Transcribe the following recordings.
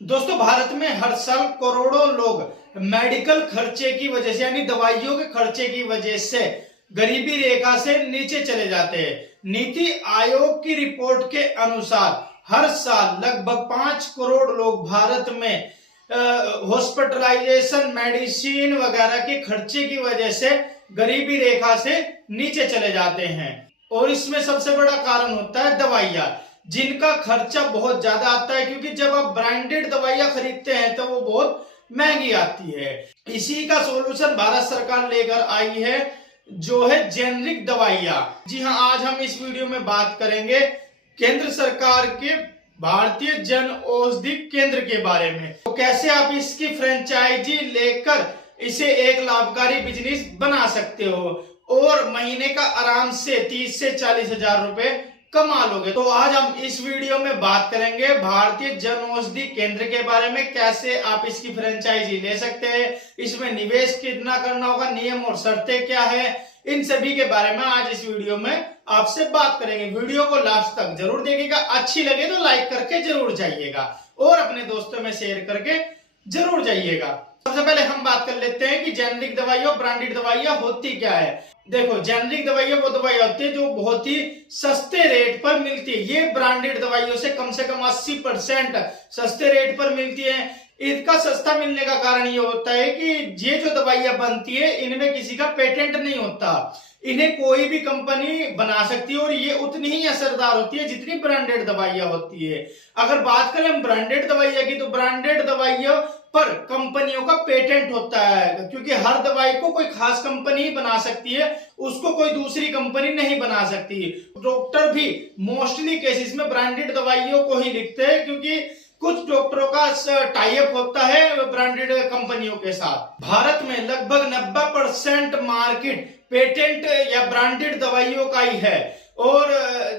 दोस्तों, भारत में हर साल करोड़ों लोग मेडिकल खर्चे की वजह से यानी दवाइयों के खर्चे की वजह से गरीबी रेखा से नीचे चले जाते हैं। नीति आयोग की रिपोर्ट के अनुसार हर साल लगभग 5 करोड़ लोग भारत में हॉस्पिटलाइजेशन, मेडिसिन वगैरह के खर्चे की वजह से गरीबी रेखा से नीचे चले जाते हैं। और इसमें सबसे बड़ा कारण होता है दवाइयां, जिनका खर्चा बहुत ज्यादा आता है, क्योंकि जब आप ब्रांडेड दवाइयां खरीदते हैं तो वो बहुत महंगी आती है। इसी का सॉल्यूशन भारत सरकार लेकर आई है, जो है जेनरिक दवाइयां। जी हाँ, आज हम इस वीडियो में बात करेंगे केंद्र सरकार के भारतीय जन औषधि केंद्र के बारे में। तो कैसे आप इसकी फ्रेंचाइजी लेकर इसे एक लाभकारी बिजनेस बना सकते हो और महीने का आराम से 30 से 40 हजार रुपए कमा लोगे। तो आज हम इस वीडियो में बात करेंगे भारतीय जन औषधि केंद्र के बारे में, कैसे आप इसकी फ्रेंचाइजी ले सकते हैं, इसमें निवेश कितना करना होगा, नियम और शर्तें क्या है, इन सभी के बारे में आज इस वीडियो में आपसे बात करेंगे। वीडियो को लास्ट तक जरूर देखिएगा, अच्छी लगे तो लाइक करके जरूर जाइएगा और अपने दोस्तों में शेयर करके जरूर जाइएगा। सबसे पहले हम बात कर लेते हैं कि जेनरिक दवाइयां, ब्रांडेड दवाइयां होती क्या है। देखो, जेनरिक दवाइयां वो दवाइयां होती है जो बहुत ही सस्ते रेट पर मिलती है। ये ब्रांडेड दवाइयों से कम 80% सस्ते रेट पर मिलती है। इनका सस्ता मिलने का कारण ये होता है कि ये जो दवाइयां बनती है इनमें किसी का पेटेंट नहीं होता, इन्हें कोई भी कंपनी बना सकती है और ये उतनी ही असरदार होती है जितनी ब्रांडेड दवाइयां होती है। अगर बात करें ब्रांडेड दवाइयां की, तो ब्रांडेड दवाइयों पर कंपनियों का पेटेंट होता है, क्योंकि हर दवाई को कोई खास कंपनी ही बना सकती है, उसको कोई दूसरी कंपनी नहीं बना सकती। डॉक्टर भी मोस्टली केसेस में ब्रांडेड दवाइयों को ही लिखते हैं, क्योंकि कुछ डॉक्टरों का टाई अप होता है ब्रांडेड कंपनियों के साथ। भारत में लगभग 90% मार्केट पेटेंट या ब्रांडेड दवाइयों का ही है, और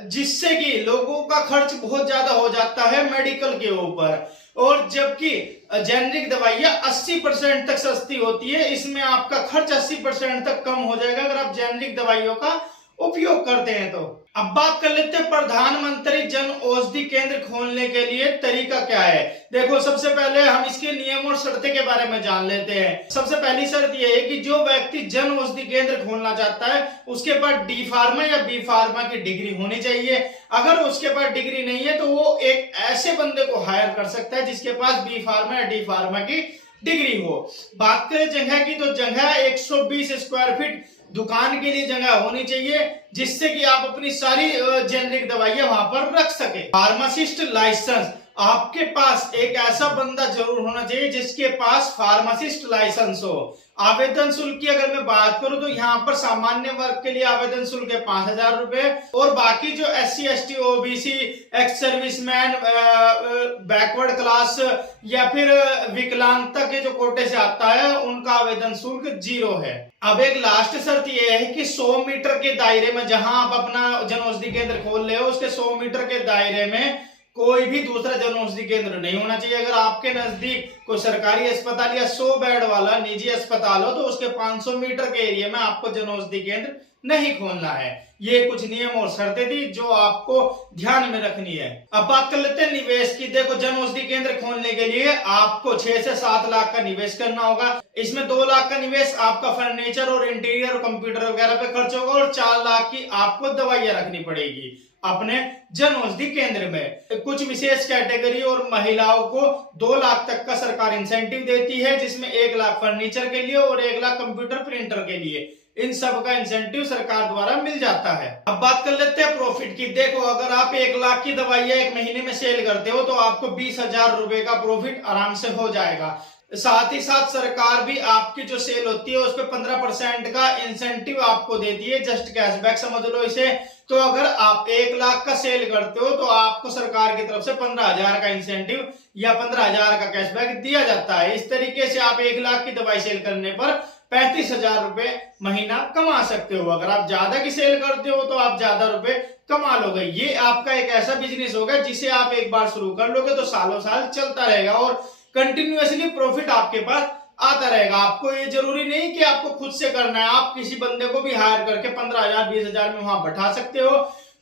जिससे कि लोगों का खर्च बहुत ज्यादा हो जाता है मेडिकल के ऊपर। और जबकि जेनरिक दवाइयां 80% तक सस्ती होती है, इसमें आपका खर्च 80% तक कम हो जाएगा अगर आप जेनरिक दवाइयों का उपयोग करते हैं। तो अब बात कर लेते हैं प्रधानमंत्री जन औषधि केंद्र खोलने के लिए तरीका क्या है। देखो, सबसे पहले हम इसके नियम और शर्तें के बारे में जान लेते हैं। सबसे पहली शर्त यह है कि जो व्यक्ति जन औषधि केंद्र खोलना चाहता है उसके पास डी फार्मा या बी फार्मा की डिग्री होनी चाहिए। अगर उसके पास डिग्री नहीं है तो वो एक ऐसे बंदे को हायर कर सकता है जिसके पास बी फार्मा या डी फार्मा की डिग्री हो। बात करें जगह की, तो जगह 120 स्क्वायर फीट दुकान के लिए जगह होनी चाहिए, जिससे कि आप अपनी सारी जेनरिक दवाइयां वहां पर रख सके। फार्मासिस्ट लाइसेंस, आपके पास एक ऐसा बंदा जरूर होना चाहिए जिसके पास फार्मासिस्ट लाइसेंस हो। आवेदन शुल्क की अगर मैं बात करूं तो यहाँ पर सामान्य वर्ग के लिए आवेदन शुल्क है 5,000 रुपए, और बाकी जो SC ST OBC, ex serviceman, backward class या फिर विकलांगता के जो कोटे से आता है उनका आवेदन शुल्क 0 है। अब एक लास्ट शर्त यह है कि 100 मीटर के दायरे में, जहां आप अपना जन औषधि केंद्र खोल रहे हो उसके 100 मीटर के दायरे में कोई भी दूसरा जन औषधि केंद्र नहीं होना चाहिए। अगर आपके नजदीक कोई सरकारी अस्पताल या 100 बेड वाला निजी अस्पताल हो तो उसके 500 मीटर के एरिया में आपको जन औषधि केंद्र नहीं खोलना है। ये कुछ नियम और शर्तें थी जो आपको ध्यान में रखनी है। अब बात कर लेते हैं निवेश की। देखो, जन औषधि केंद्र खोलने के लिए आपको 6 से 7 लाख का निवेश करना होगा। इसमें 2 लाख का निवेश आपका फर्नीचर और इंटीरियर और कंप्यूटर वगैरह पे खर्च होगा, और 4 लाख की आपको दवाइयां रखनी पड़ेगी अपने जन औषधि केंद्र में। कुछ विशेष कैटेगरी और महिलाओं को 2 लाख तक का सरकार इंसेंटिव देती है, जिसमें 1 लाख फर्नीचर के लिए और 1 लाख कंप्यूटर प्रिंटर के लिए। इन सब का इंसेंटिव सरकार द्वारा मिल जाता है। अब बात कर लेते हैं प्रॉफिट की। देखो, अगर आप 1 लाख की दवाइयां एक महीने में सेल करते हो तो आपको 20,000 रुपए का प्रॉफिट आराम से हो जाएगा। साथ ही साथ सरकार भी आपकी जो सेल होती है उस पर 15% का इंसेंटिव आपको देती है, जस्ट कैशबैक समझ लो इसे। तो अगर आप 1 लाख का सेल करते हो तो आपको सरकार की तरफ से 15,000 का इंसेंटिव या 15,000 का कैशबैक दिया जाता है। इस तरीके से आप 1 लाख की दवाई सेल करने पर 35,000 रुपए महीना कमा सकते हो। अगर आप ज्यादा की सेल करते हो तो आप ज्यादा रुपए कमा लोगे। ये आपका एक ऐसा बिजनेस होगा जिसे आप एक बार शुरू कर लोगे तो सालों साल चलता रहेगा और कंटिन्यूअसली प्रॉफिट आपके पास आता रहेगा। आपको ये जरूरी नहीं कि आपको खुद से करना है, आप किसी बंदे को भी हायर करके 15,000 20,000 में वहां बैठा सकते हो।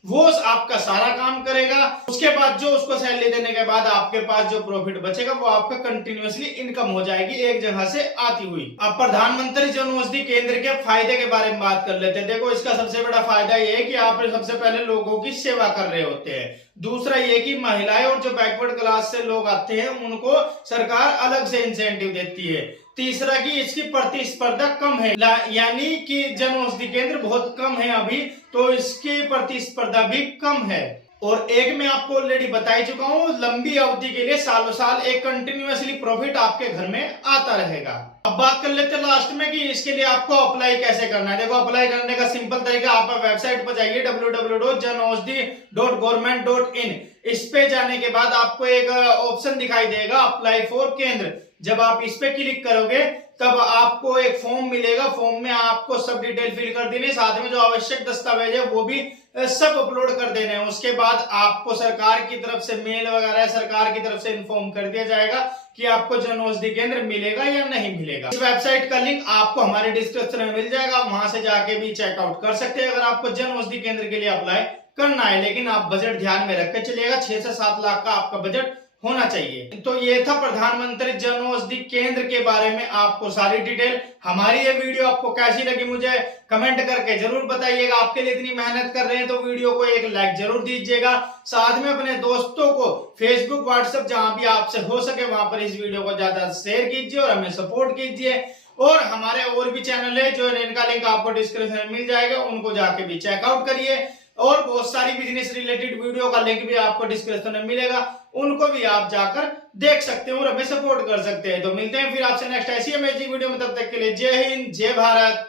वो आपका सारा काम करेगा। उसके बाद जो उसको सैलरी देने के बाद आपके पास जो प्रॉफिट बचेगा वो आपका कंटिन्यूअसली इनकम हो जाएगी एक जगह से आती हुई। अब प्रधानमंत्री जन औषधि केंद्र के फायदे के बारे में बात कर लेते हैं। देखो इसका सबसे बड़ा फायदा ये है कि आप सबसे पहले लोगों की सेवा कर रहे होते हैं। दूसरा ये कि महिलाएं और जो बैकवर्ड क्लास से लोग आते हैं उनको सरकार अलग से इंसेंटिव देती है। तीसरा कि इसकी प्रतिस्पर्धा कम है, यानी कि जन औषधि केंद्र बहुत कम है अभी, तो इसकी प्रतिस्पर्धा भी कम है। और एक मैं आपको ऑलरेडी बता ही चुका हूं, लंबी अवधि के लिए सालों साल एक कंटिन्यूअसली प्रॉफिट आपके घर में आता रहेगा। अब बात कर लेते हैं लास्ट में कि इसके लिए आपको अप्लाई कैसे करना है। देखो अप्लाई करने का सिंपल तरीका, आप वेबसाइट पर जाइए www.janaushadhi.government.in। इस पे जाने के बाद आपको एक ऑप्शन दिखाई देगा अप्लाई फॉर केंद्र। जब आप इस पे क्लिक करोगे तब आपको एक फॉर्म मिलेगा। फॉर्म में आपको सब डिटेल फिल कर देनी, साथ में जो आवश्यक दस्तावेज है वो भी सब अपलोड कर देने हैं। उसके बाद आपको सरकार की तरफ से मेल वगैरह सरकार की तरफ से इन्फॉर्म कर दिया जाएगा कि आपको जन औषधि केंद्र मिलेगा या नहीं मिलेगा। इस वेबसाइट का लिंक आपको हमारे डिस्क्रिप्शन में मिल जाएगा, वहां से जाके भी चेकआउट कर सकते हैं अगर आपको जन औषधि केंद्र के लिए अप्लाई करना है। लेकिन आप बजट ध्यान में रख के चलिएगा, 6 से 7 लाख का आपका बजट होना चाहिए। तो ये था प्रधानमंत्री जन औषधि केंद्र के बारे में आपको सारी डिटेल। हमारी ये वीडियो आपको कैसी लगी मुझे कमेंट करके जरूर बताइएगा। आपके लिए इतनी मेहनत कर रहे हैं तो वीडियो को एक लाइक जरूर दीजिएगा। साथ में अपने दोस्तों को फेसबुक व्हाट्सएप जहां भी आपसे हो सके वहां पर इस वीडियो को ज्यादा शेयर कीजिए और हमें सपोर्ट कीजिए। और हमारे और भी चैनल है जो इनका लिंक आपको डिस्क्रिप्शन में मिल जाएगा, उनको जाके भी चेकआउट करिए। और बहुत सारी बिजनेस रिलेटेड वीडियो का लिंक भी आपको डिस्क्रिप्शन में मिलेगा, उनको भी आप जाकर देख सकते हैं और हमें सपोर्ट कर सकते हैं। तो मिलते हैं फिर आपसे नेक्स्ट ऐसी अमेजिंग वीडियो में, तब तक के लिए जय हिंद जय भारत।